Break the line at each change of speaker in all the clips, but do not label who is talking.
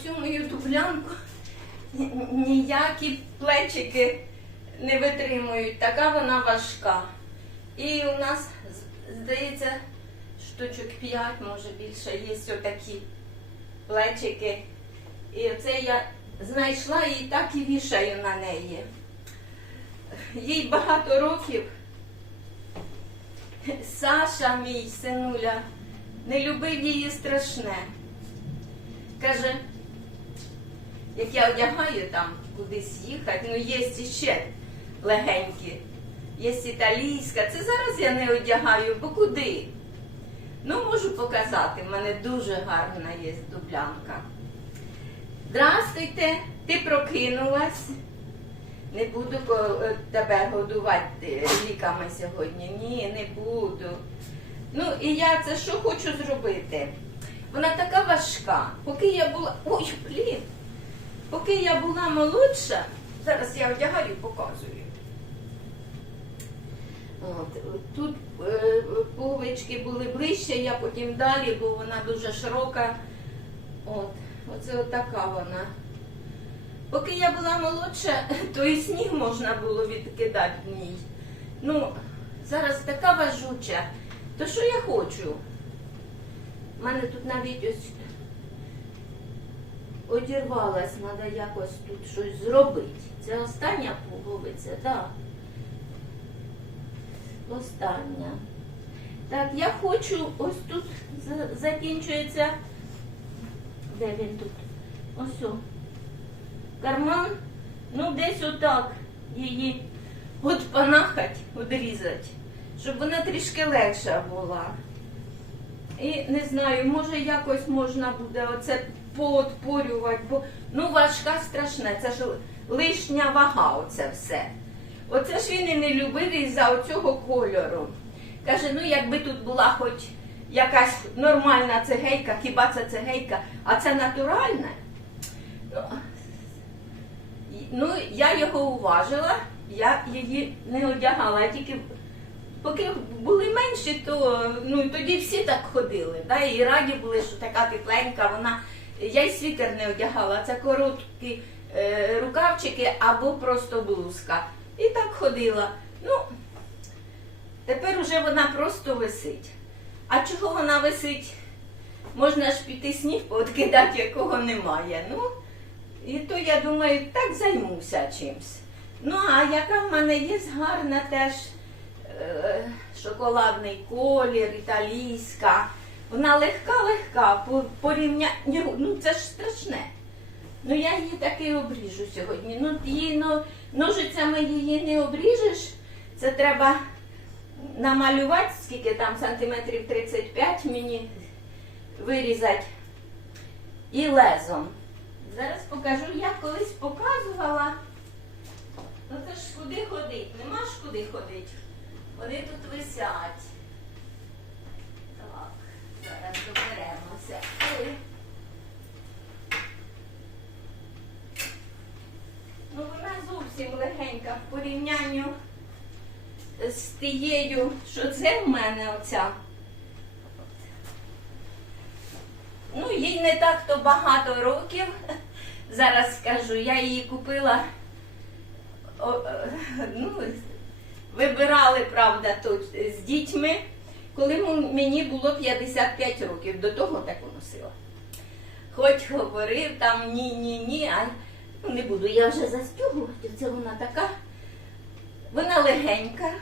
оцю мою дублянку ніякі плечики не витримують. Така вона важка. І у нас, здається, штучок 5, може більше, є отакі плечики. І оце я знайшла і так і вішаю на неї. Їй багато років. Саша, мій синуля, не любив її страшне. Каже, як я одягаю там кудись їхати, ну є ще легенькі, є італійська. Це зараз я не одягаю, бо куди? Ну, можу показати, в мене дуже гарна є дублянка. Здрастуйте, ти прокинулась. Не буду е, тебе годувати ліками сьогодні. Ні, не буду. Ну і я це що хочу зробити? Вона така важка. Поки я була. Ой, блін! Поки я була молодша, зараз я одягаю і показую. От, тут е, пуговички були ближче, я потім далі, бо вона дуже широка. От, оце отака вона. Поки я була молодша, то і сніг можна було відкидати в ній. Ну, зараз така важуча. То що я хочу? У мене тут навіть ось одірвалась, треба якось тут щось зробити. Це остання пуговиця, так. Остання. Так, я хочу, ось тут закінчується. Де він тут? Ось. о. Карман, ну десь отак її от панахать, одрізати, щоб вона трішки легша була. І не знаю, може якось можна буде оце поотпорювати, бо ну важка страшна, це ж лишня вага, оце все. Оце ж він і не любив із-за оцього кольору. Каже, ну якби тут була хоч якась нормальна цегейка, хіба це цегейка, а це натуральне. Ну, ну я його уважила, я її не одягала, тільки поки були менші, то ну тоді всі так ходили. Да? І раді були, що така тепленька, вона. Я й світер не одягала, це короткі е, рукавчики або просто блузка. І так ходила. Ну, тепер уже вона просто висить. А чого вона висить? Можна ж піти сніг пооткидати, якого немає. Ну, і то я думаю, так займуся чимсь. Ну, а яка в мене є гарна теж е, шоколадний колір, італійська. Вона легка-легка, по ну це ж страшне. Ну я її таки обріжу сьогодні. Ну, її но, ножицями її не обріжеш. Це треба намалювати, скільки там сантиметрів 35 мені вирізати і лезом. Зараз покажу, я колись показувала. Ну це ж куди ходить? Нема ж куди ходить. Вони тут висять. Зараз доберемося. Ну вона зовсім легенька в порівнянні з тією, що це в мене оця. Ну, їй не так то багато років. Зараз скажу, я її купила. е, ну, вибирали, правда, тут з дітьми, коли мені було 55 років, до того таку носила. Хоч говорив там ні, ні, ні, а ну, не буду я вже застюгувати, це вона така. Вона легенька.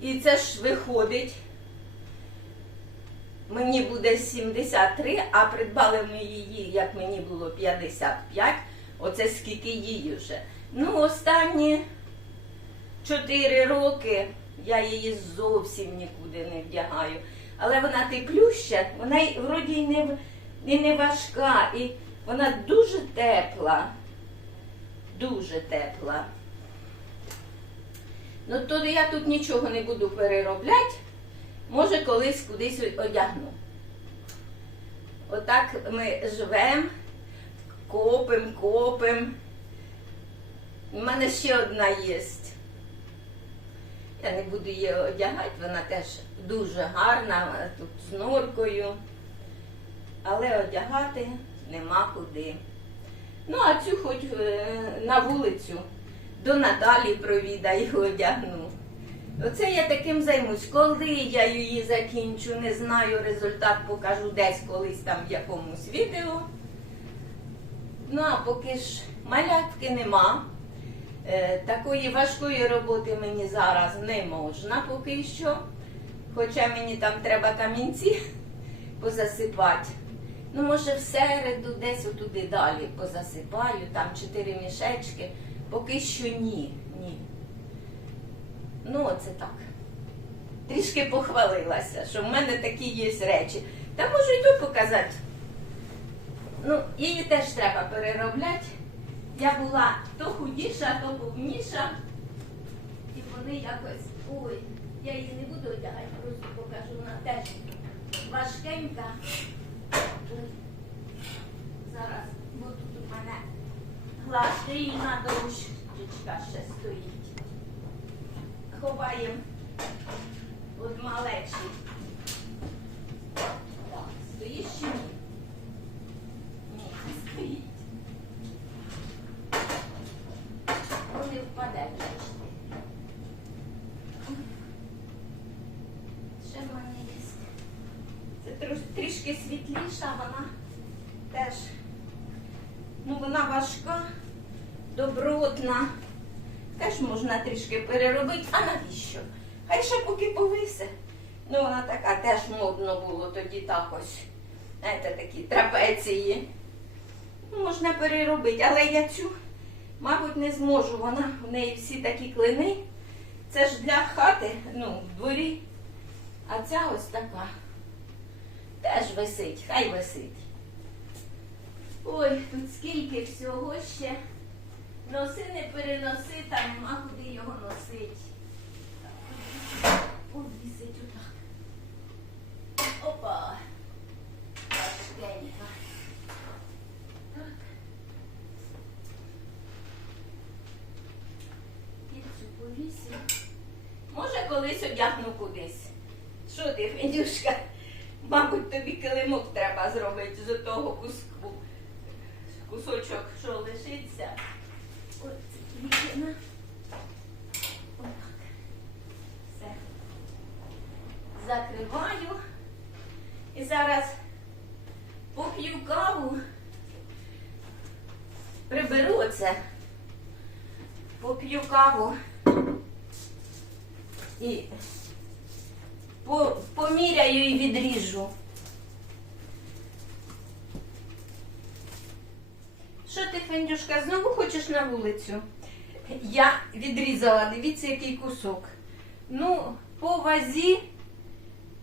І це ж виходить. Мені буде 73, а придбали ми її, як мені було 55. Оце скільки їй вже. Ну, останні 4 роки я її зовсім нікуди не вдягаю. Але вона теплюща, вона вроді і не, і не важка, і вона дуже тепла. Дуже тепла. Ну, то я тут нічого не буду переробляти. Може, колись кудись одягну. Отак ми живемо, копим, копим. У мене ще одна є. Я не буду її одягати, вона теж дуже гарна, тут з норкою. Але одягати нема куди. Ну, а цю хоч е, на вулицю до Наталі провідаю, одягну. Оце я таким займусь. Коли я її закінчу, не знаю, результат покажу десь колись там в якомусь відео. Ну, а поки ж малятки нема. Е, такої важкої роботи мені зараз не можна поки що. Хоча мені там треба камінці позасипати. Ну, може, в середу десь отуди далі позасипаю, там чотири мішечки. Поки що ні. ні. Ну, оце так. Трішки похвалилася, що в мене такі є речі. Та можу й показати. Ну, її теж треба переробляти. Я була то худіша, то повніша. І вони якось. Ой, я її не буду одягати, просто покажу. Вона теж важкенька. Зараз, бо тут у мене глашина дощечка ще стоїть. Ховаємо от малечі. Так, стоїш чи ні? Ні, не стоїть. Ну, не впаде вже. Ще в мене є. Це трош- трішки світліша, вона теж. Ну, вона важка, добротна. Теж можна трішки переробити. А навіщо? Хай ще поки повисе. Ну, вона така теж модно було тоді так ось. Знаєте, такі трапеції. Ну, можна переробити, але я цю, мабуть, не зможу. Вона в неї всі такі клини. Це ж для хати, ну, в дворі. А ця ось така. Теж висить, хай висить. Ой, тут скільки всього ще. Носи не переноси, там нема куди його носить. Повісить отак. Опа. Важкенька. Так. Цю повісив. Може, колись одягну кудись. Що ти, Федюшка? Мабуть, тобі килимок треба зробити з того куску. Кусочок, що лишиться. Ось вікна. Отак. Все. Закриваю. І зараз поп'ю каву. Приберу оце. Поп'ю каву. І поміряю і відріжу. Що ти, Фендюшка, знову хочеш на вулицю? Я відрізала, дивіться, який кусок. Ну, по вазі,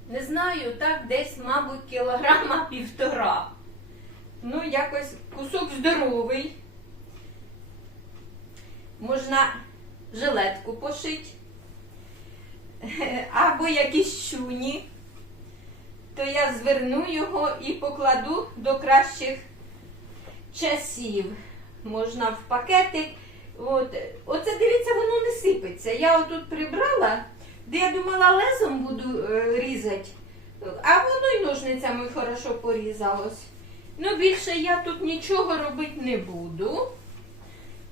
не знаю, так, десь, мабуть, кілограма півтора. Ну, якось кусок здоровий. Можна жилетку пошити. Або якісь щуні, то я зверну його і покладу до кращих часів. Можна в пакетик. От. Оце дивіться, воно не сипеться. Я отут прибрала, де я думала, лезом буду е, різати, а воно й ножницями хорошо порізалось. Ну, більше я тут нічого робити не буду.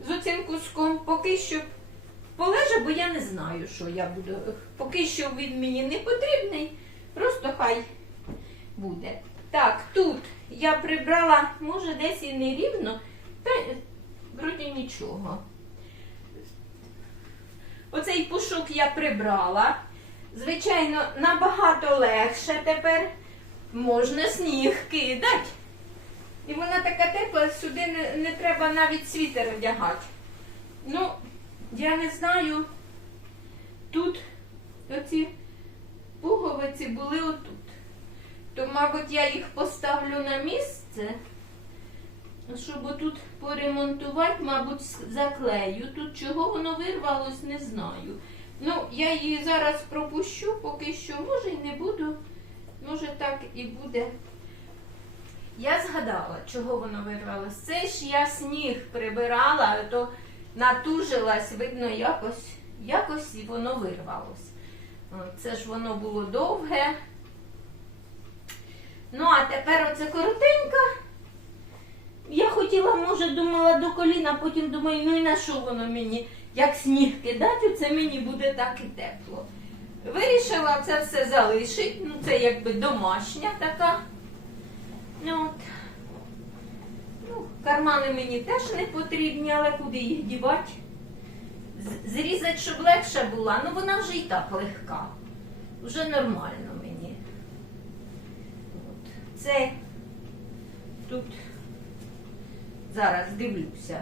З оцим куском поки що полежа, бо я не знаю, що я буду. Поки що він мені не потрібний, просто хай буде. Так, тут я прибрала, може, десь і не рівно, та вроді нічого. Оцей пушок я прибрала. Звичайно, набагато легше тепер можна сніг кидати. І вона така тепла, сюди не, не треба навіть світер одягати. Ну, я не знаю, тут оці пуговиці були отут. То, мабуть, я їх поставлю на місце, щоб отут поремонтувати, мабуть, заклею. Тут чого воно вирвалось, не знаю. Ну, я її зараз пропущу, поки що, може й не буду. Може так і буде. Я згадала, чого воно вирвалось. Це ж я сніг прибирала, то натужилась, видно, якось, якось воно вирвалось. Це ж воно було довге. Ну, а тепер оце коротенька. Я хотіла, може, думала до коліна, потім думаю, ну і на що воно мені? Як сніг кидати, це мені буде так і тепло. Вирішила це все залишити. Ну, це якби домашня така. Ну, от. Кармани мені теж не потрібні, але куди їх дівати? Зрізати, щоб легше була, ну вона вже і так легка. Вже нормально мені. От. Це тут зараз дивлюся.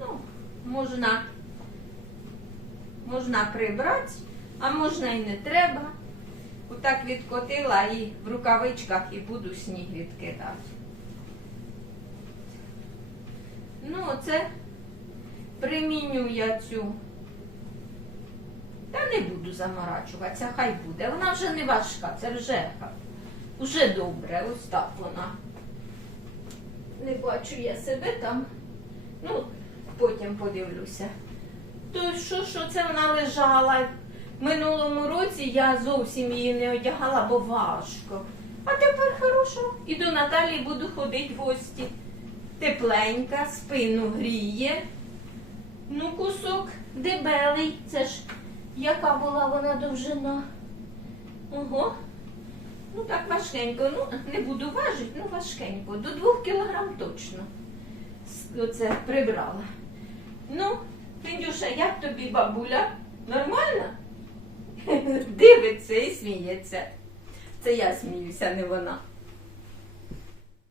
Ну, можна, можна прибрати, а можна і не треба. Отак відкотила і в рукавичках і буду сніг відкидати. Ну, оце приміню я цю. Та не буду заморачуватися, хай буде. Вона вже не важка, це вже, вже добре. Ось так вона. Не бачу я себе там. Ну, потім подивлюся. То що, що це вона лежала? Минулому році я зовсім її не одягала, бо важко. А тепер хорошо. І до Наталі буду ходити в гості. Тепленька, спину гріє. Ну, кусок дебелий. Це ж яка була вона довжина? Ого. Ну так важкенько. Ну, не буду важити, ну важкенько. До двох кілограм точно. Оце прибрала. Ну, Фіндюша, як тобі бабуля? Нормально? Дивиться і сміється. Це я сміюся, не вона.